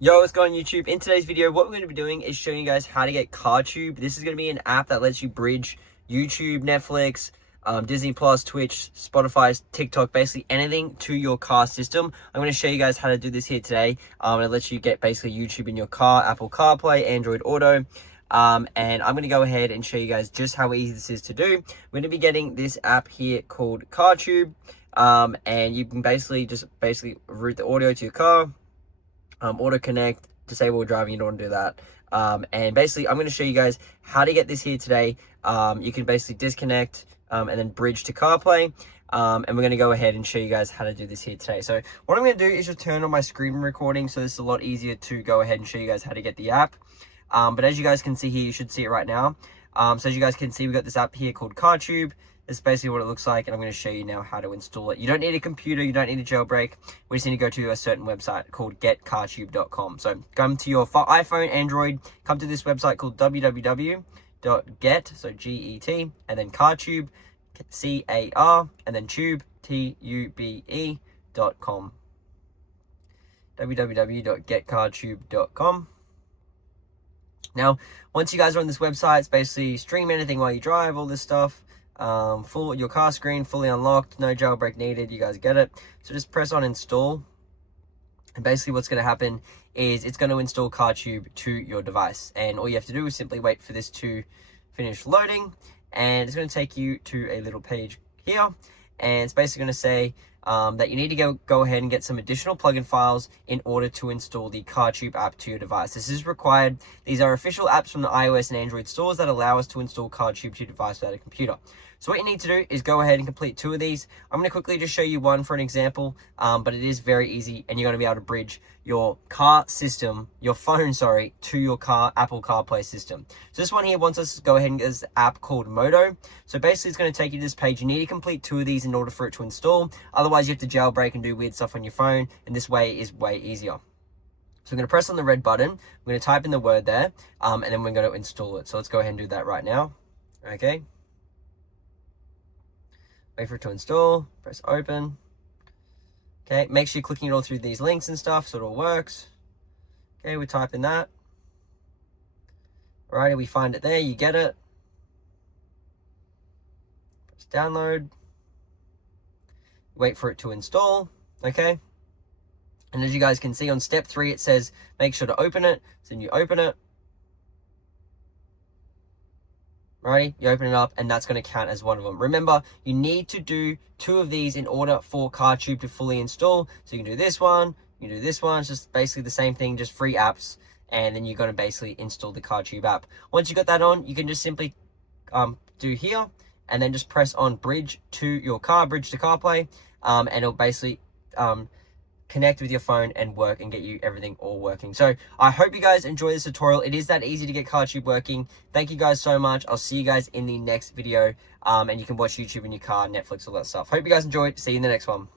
Yo, what's going on YouTube? In today's video, what we're going to be doing is showing you guys how to get CarTube. This is going to be an app that lets you bridge YouTube, Netflix, Disney Plus, Twitch, Spotify, TikTok, basically anything to your car system. I'm going to show you guys how to do this here today. It lets you get basically YouTube in your car, Apple CarPlay, Android Auto. And I'm going to go ahead and show you guys just how easy this is to do. We're going to be getting this app here called CarTube. And you can basically route the audio to your car. Auto connect, disable driving, you don't want to do that. And basically I'm going to show you guys how to get this here today. You can basically disconnect and then bridge to CarPlay. And we're going to go ahead and show you guys how to do this here today. So what I'm going to do is just turn on my screen recording, so this is a lot easier to go ahead and show you guys how to get the app. But as you guys can see here, you should see it right now. So as you guys can see, we've got this app here called CarTube. This is basically what it looks like, and I'm going to show you now how to install it. You don't need a computer, you don't need a jailbreak. We just need to go to a certain website called getcartube.com. So come to your iPhone, Android, come to this website called www.get, so G-E-T, and then CarTube, C-A-R, and then tube, T-U-B-E.com. www.getcartube.com. Now, once you guys are on this website, it's basically stream anything while you drive, all this stuff. Full your car screen fully unlocked, no jailbreak needed, you guys get it. So just press on install, and basically what's going to happen is it's going to install CarTube to your device, and all you have to do is simply wait for this to finish loading, and it's going to take you to a little page here, and it's basically going to say that you need to go ahead and get some additional plugin files in order to install the CarTube app to your device. This is required. These are official apps from the iOS and Android stores that allow us to install CarTube to your device without a computer. So what you need to do is go ahead and complete 2 of these. I'm going to quickly just show you one for an example, but it is very easy, and you're going to be able to bridge your car system, your phone, sorry, to your car Apple CarPlay system. So this one here wants us to go ahead and get this app called Moto. So basically it's going to take you to this page. You need to complete 2 of these in order for it to install. Otherwise you have to jailbreak and do weird stuff on your phone, and this way is way easier. So I'm going to press on the red button. I'm going to type in the word there, and then we're going to install it. So let's go ahead and do that right now. Okay. Wait for it to install, press open. Okay, make sure you're clicking it all through these links and stuff so it all works. Okay, we type in that. Alrighty, we find it there, you get it. Press download. Wait for it to install, okay? And as you guys can see on step 3, it says make sure to open it. So then you open it. Alrighty, you open it up, and that's going to count as one of them. Remember, you need to do 2 of these in order for CarTube to fully install. So you can do this one, you can do this one. It's just basically the same thing, just free apps, and then you're going to basically install the CarTube app. Once you got that on, you can just simply do here, and then just press on bridge to your car, bridge to CarPlay, and it'll basically connect with your phone and work and get you everything all working. So I hope you guys enjoy this tutorial. It is that easy to get CarTube working. Thank you guys so much. I'll see you guys in the next video, and you can watch YouTube in your car, Netflix, all that stuff. Hope you guys enjoyed. See you in the next one.